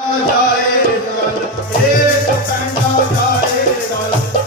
ਜਾਏ ਦਲ ਏਕ ਪੈਂਡਾ ਜਾਏ ਦਲ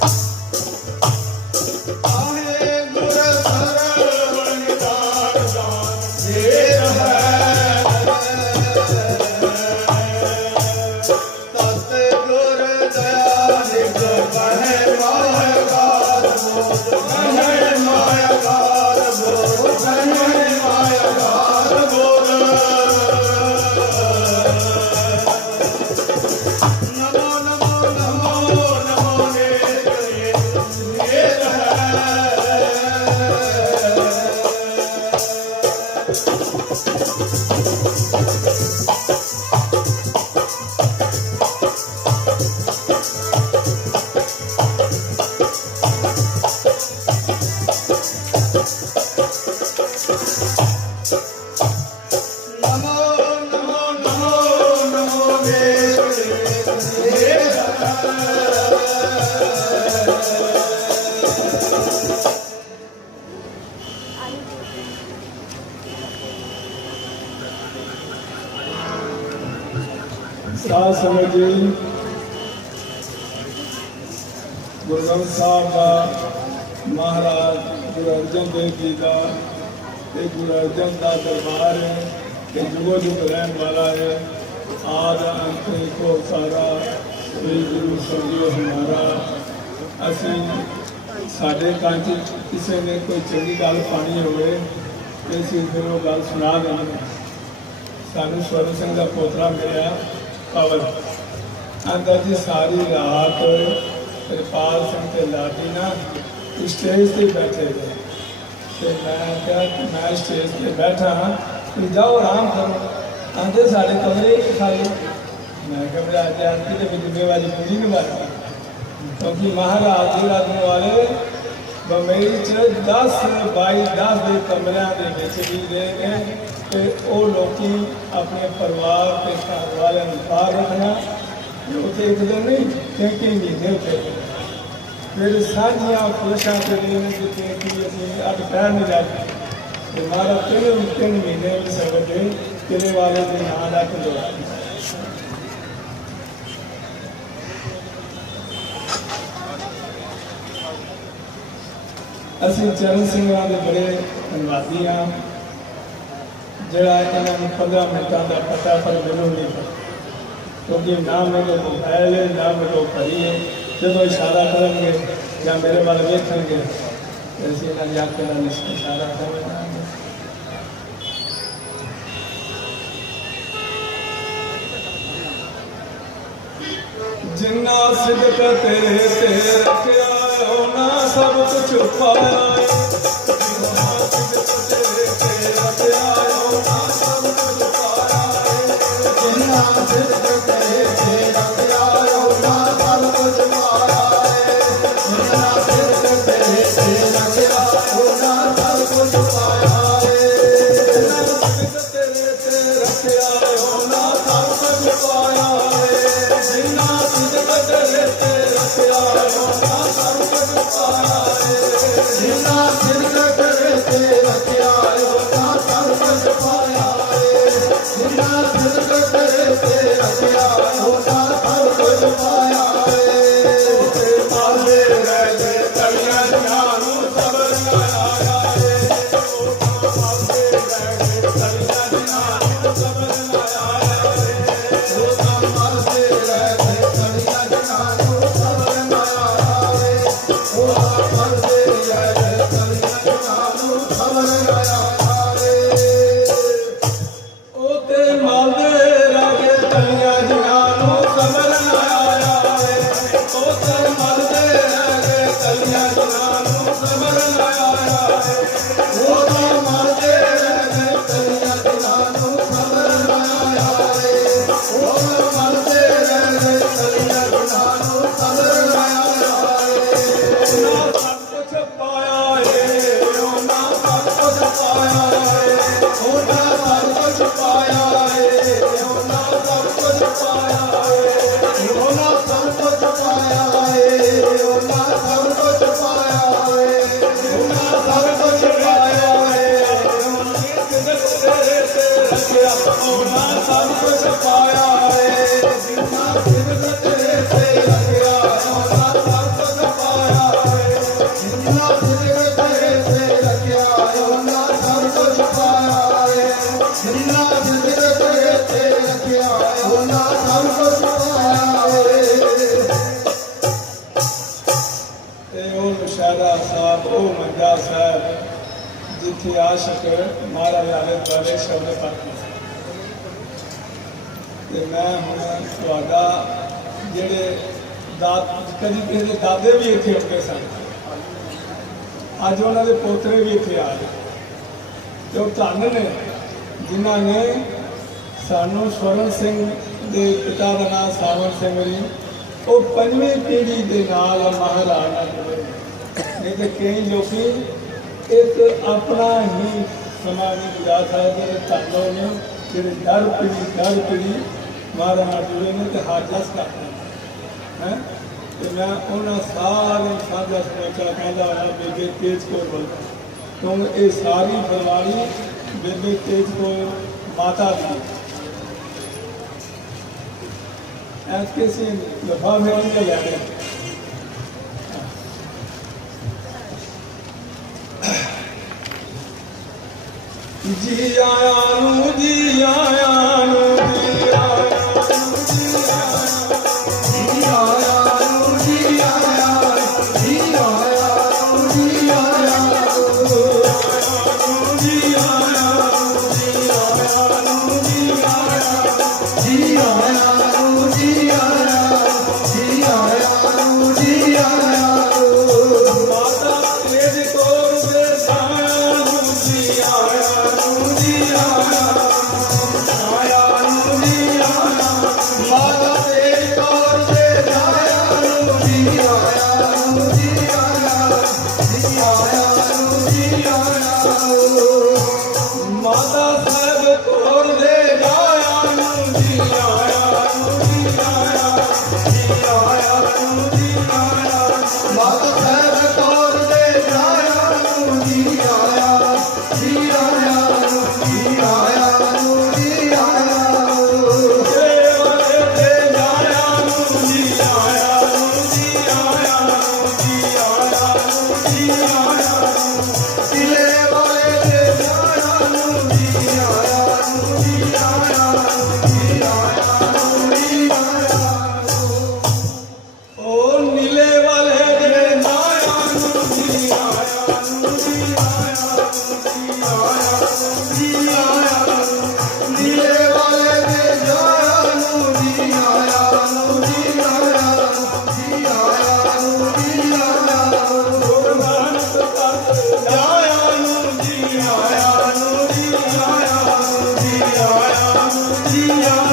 Ah. ਸਾਧ ਸੰਗਤ ਜੀ, ਗੁਰੂ ਗ੍ਰੰਥ ਸਾਹਿਬ ਦਾ ਮਹਾਰਾਜ ਗੁਰੂ ਅਰਜਨ ਦੇਵ ਜੀ ਦਾ ਤੇ ਗੁਰੂ ਅਰਜਨ ਦਾ ਦਰਬਾਰ ਹੈ ਕਿ ਜੁਗੋ ਜੁਗ ਰਹਿਣ ਵਾਲਾ ਹੈ। ਆਦ ਅੰਤ ਕੋ ਸਾਰਾ ਸ਼੍ਰੀ ਗੁਰੂ ਸਮਝੋ ਹਮਾਰਾ। ਅਸੀਂ ਸਾਡੇ ਕੰਨ ਕਿਸੇ ਨੇ ਕੋਈ ਚੰਗੀ ਗੱਲ ਪਾਣੀ ਹੋਵੇ, ਤੇ ਅਸੀਂ ਫਿਰ ਉਹ ਗੱਲ ਸੁਣਾ ਦਿੰਦੇ ਸਾਨੂੰ ਸਵਰਨ ਸਿੰਘ ਦਾ ਪੋਤਰਾ ਮਿਲਿਆ। ਪਵਨ। ਆਂਦਾ ਜੀ ਸਾਰੀ ਰਾਤ ਕਿਰਪਾਲ ਸਿੰਘ ਤੇ ਲਾਡੀ ਨਾ ਸਟੇਜ ਤੇ ਬੈਠੇ ਰਹੇ ਤੇ ਮੈਂ ਕਿਹਾ ਕਿ ਮੈਂ ਸਟੇਜ ਤੇ ਬੈਠਾ ਹਾਂ ਤੁਸੀਂ ਜਾਓ ਆਰਾਮ ਕਰੋ। ਆਂਦੇ ਸਾਡੇ ਕਮਰੇ ਹੀ ਖਾਲੀ। ਮੈਂ ਕਿਹਾ ਵੀ ਅੱਜ ਆਂਟੀ ਦੇ ਵਿੱਚ ਜ਼ਿੰਮੇਵਾਰੀ ਪੂਰੀ ਨਿਭਾਈ। ਕਿਉਂਕਿ ਮਹਾਰਾਜ ਜੀ ਰਾਜਨ ਵਾਲੇ ਬੰਬਈ ਚ 10 ਬਾਈ 10 ਦੇ ਕਮਰਿਆਂ ਦੇ ਵਿੱਚ ਵੀ ਰਹੇ ਨੇ ਤੇ ਉਹ ਲੋਕੀ ਆਪਣੇ ਪਰਿਵਾਰ ਤੇ ਘਰ ਵਾਲਿਆਂ ਨੂੰ ਬਾਹਰ ਰੱਖਣਾ ਇਹ ਉੱਥੇ ਇੱਕ ਦਿਨ ਨਹੀਂ ਕਈ ਕਈ ਮਹੀਨੇ ਉੱਤੇ ਫਿਰ ਸਾਂਝੀਆਂ ਫਲਸ਼ਾਂ ਤੇ ਰਹੇ ਨੇ ਜਿੱਥੇ ਕਿ ਅਸੀਂ ਅੱਡ ਪੈਰ ਨਹੀਂ ਜਾਂਦੇ ਤੇ ਮਾਰਾ ਤਿੰਨ ਤਿੰਨ ਮਹੀਨੇ ਵਿੱਚ ਸੰਗਤ ਦੇ ਕਿਲੇ ਵਾਲੇ ਦੇ ਨਾਂ ਦਾ ਕੰਦੋਰਾ ਅਸੀਂ ਚਰਨ ਸਿੰਘਾਂ ਦੇ ਬੜੇ ਧੰਨਵਾਦੀ ਹਾਂ। ਜਿਹੜਾ ਇਹਨਾਂ ਨੂੰ 15 ਮਿੰਟਾਂ ਦਾ ਪਤਾ ਪਰ ਮੈਨੂੰ ਨਹੀਂ ਪਤਾ। ਕਿਉਂਕਿ ਨਾ ਮੇਰੇ ਮੋਬਾਈਲ ਹੈ, ਨਾ ਮੇਰੇ ਘੜੀ ਹੈ। ਜਦੋਂ ਇਸ਼ਾਰਾ ਕਰਨਗੇ ਜਾਂ ਮੇਰੇ ਵੱਲ ਵੇਖਣਗੇ ਤੇ ਇਹਨਾਂ ਜਾ ਕੇ ਇਹਨਾਂ ਇਸ਼ਾਰਾ ਕਰਾਂਗੇ। ਜਿੰਨਾ ਸਿਦਕ ਤੇਰੇ ਤੇ ਰੱਖਿਆ, ਉਹਨਾਂ ਸਭ ਕੁਝ ਪਾਇਆ ਏ। ਮਹਿਰਾ ਸਾਹਿਬ, ਉਹ ਮੰਜਾ ਸਾਹਿਬ, ਜਿੱਥੇ ਆਸ਼ਕ ਮਾਰਾ ਲਾਲੇ ਬਾਰੇ ਸ਼ਬਦ ਪਾਤੀ ਤੇ ਮੈਂ ਹੁਣ ਤੁਹਾਡਾ ਜਿਹੜੇ ਦਾਤ, ਕਦੀ ਕਿਸੇ ਦਾਦੇ ਵੀ ਇੱਥੇ ਹੁੰਦੇ ਸਨ, ਅੱਜ ਉਹਨਾਂ ਦੇ ਪੋਤਰੇ ਵੀ ਇੱਥੇ ਆ ਗਏ। ਤੇ ਉਹ ਧੰਨ ਨੇ, ਜਿਨ੍ਹਾਂ ਨੇ ਸਾਨੂੰ ਸਵਰਨ ਸਿੰਘ ਦੇ ਪਿਤਾ ਦਾ ਨਾਮ ਸਾਵਰ ਸਿੰਘ ਜੀ, ਉਹ ਪੰਜਵੀਂ ਪੀੜ੍ਹੀ ਦੇ ਨਾਲ ਮਹਾਰਾਣਾ ਨਹੀਂ ਤੇ ਕਈ ਲੋਕੀ ਇੱਕ ਆਪਣਾ ਹੀ ਸਮਾਂ ਵੀ ਗੁਜ਼ਾਰ ਸਕਦੇ ਨੇ ਨੇ, ਜਿਹੜੇ ਦਰ ਪੀੜੀ ਦਰ ਪੀੜੀ ਮਾਰਾ ਨਾਲ ਜੁੜੇ ਨੇ ਤੇ ਹਾਜ਼ਸ ਕਰਦੇ ਹੈ? ਤੇ ਮੈਂ ਉਹਨਾਂ ਸਾਰੇ ਸਾਧਾ ਸੋਚਾ ਕਹਿੰਦਾ ਆ ਬੇਬੇ ਤੇਜ ਕੋਲ ਬੋਲ ਕਿਉਂ ਇਹ ਸਾਰੀ ਫਰਵਾਰੀ ਬੇਬੇ ਤੇਜ ਕੋਲ ਮਾਤਾ ਦੀ ਐਸ ਕੇ ਸੀ ਲਫਾ ਫੇਰਨ ਕੇ ਲੈ ਗਏ। Diyanu diyanu দিয়া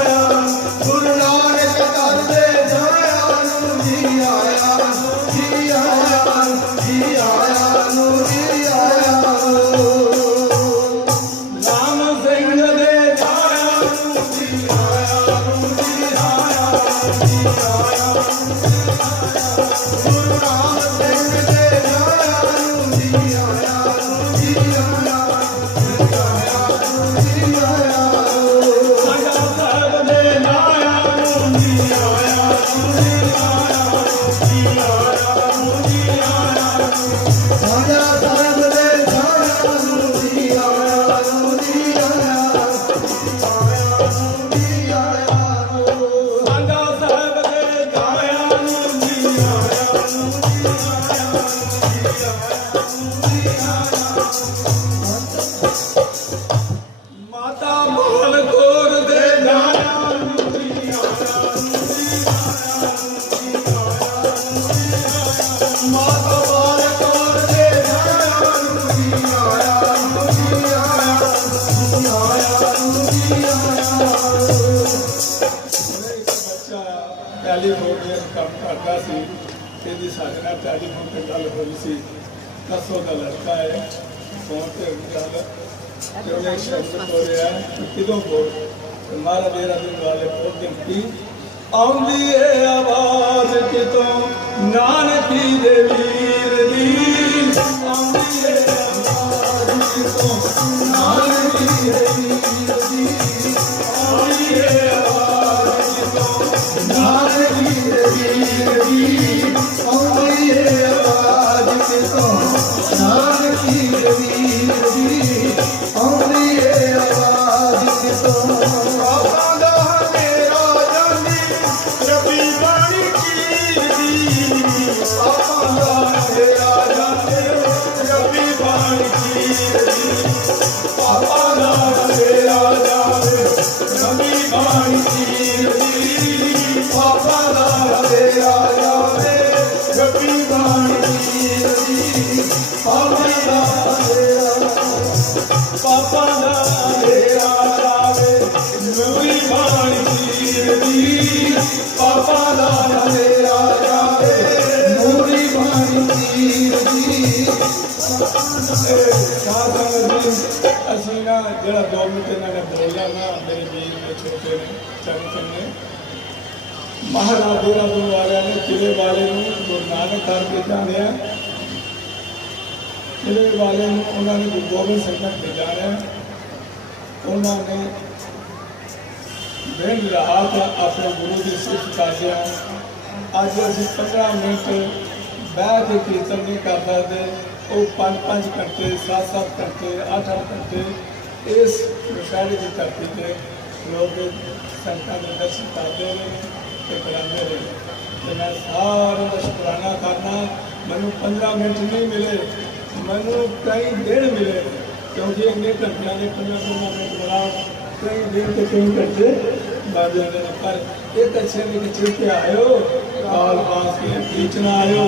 ਟੈਲੀਫੋਨ ਦੇ ਕੰਮ ਕਰਦਾ ਸੀ ਇਹਦੀ ਸਾਡੇ ਨਾਲ ਟੈਲੀਫੋਨ ਤੇ ਗੱਲ ਹੋਈ ਸੀ। ਦੱਸੋ ਦਾ ਲੜਕਾ ਹੈ, ਫੋਨ ਤੇ ਗੱਲ ਜੋ ਸ਼ਬਦ ਬੋਲਿਆ ਕਿਦੋਂ ਬੋਲ? ਮਾਰਾ ਮੇਰਾ ਦਿਨ ਵਾਲੇ ਬਹੁਤ ਦਿਨ ਕੀ ਆਉਂਦੀ ਏ ਆਵਾਜ਼ ਕਿਤੋਂ, ਨਾਨਕੀ ਦੇ ਵੀਰ ਸਾਧਨ ਜੀ ਅਸੀਂ ਨਾ ਜਿਹੜਾ ਦੋ ਮਿੰਟ ਇਹਨਾਂ ਨੇ ਬੋਲਿਆ ਨਾ ਮੇਰੇ ਵੀਰ ਨੇ ਛੋਟੇ ਨੇ ਚਰਨ ਸਿੰਘ ਨੇ ਮਹਾਰਾਜ ਦੇਹਰਾਦੂਨ ਵਾਲਿਆਂ ਨੇ ਕਿਲੇ ਵਾਲੇ ਨੂੰ ਗੁਰੂ ਨਾਨਕ ਕਰਕੇ ਜਾਣਿਆ ਕਿਲੇ ਵਾਲੇ ਨੂੰ ਉਹਨਾਂ ਨੇ ਗੁਰੂ ਗੋਬਿੰਦ ਸਿੰਘ ਤੱਕ ਪਹੁੰਚਾਇਆ ਉਹਨਾਂ ਨੇ ਦਿਨ ਰਾਤ ਆਪਣੇ ਗੁਰੂ ਦੀ ਸਿਫਤ ਕਰਦੇ ਆ ਅੱਜ ਅਸੀਂ 15 ਮਿੰਟ ਬਹਿ ਕੇ ਕੀਰਤਨ ਨਹੀਂ ਕਰ ਸਕਦੇ ਉਹ 5-5 ਘੰਟੇ 7-7 ਘੰਟੇ 8-8 ਘੰਟੇ ਇਸ ਵਿਸ਼ਾਲੇ ਦੀ ਧਰਤੀ ਤੇ ਲੋਕ ਸੰਤਾਂ ਦੇ ਦਰਸ਼ਨ ਕਰਦੇ ਨੇ ਤੇ ਕਰਾਉਂਦੇ ਨੇ। ਤੇ ਮੈਂ ਸਾਰਿਆਂ ਦਾ ਸ਼ੁਕਰਾਨਾ ਕਰਨਾ ਮੈਨੂੰ 15 ਮਿੰਟ ਨਹੀਂ ਮਿਲੇ, ਮੈਨੂੰ ਕਈ ਦਿਨ ਮਿਲੇ, ਕਿਉਂਕਿ ਇੰਨੇ ਘੰਟਿਆਂ ਦੇ 15 ਮਿੰਟ ਬਣਾ ਕਈ ਦਿਨ ਤੇ ਕਈ ਘੰਟੇ ਬਾਅਦ ਜਾਂਦੇ ਨੇ। ਪਰ ਇਹ ਅੱਛੇ ਨੇ ਕਿ ਚਿਰ ਕੇ ਆਇਓ ਕਾਲ ਪਾਸ ਕੇ ਟੀਚਣਾ ਆਇਓ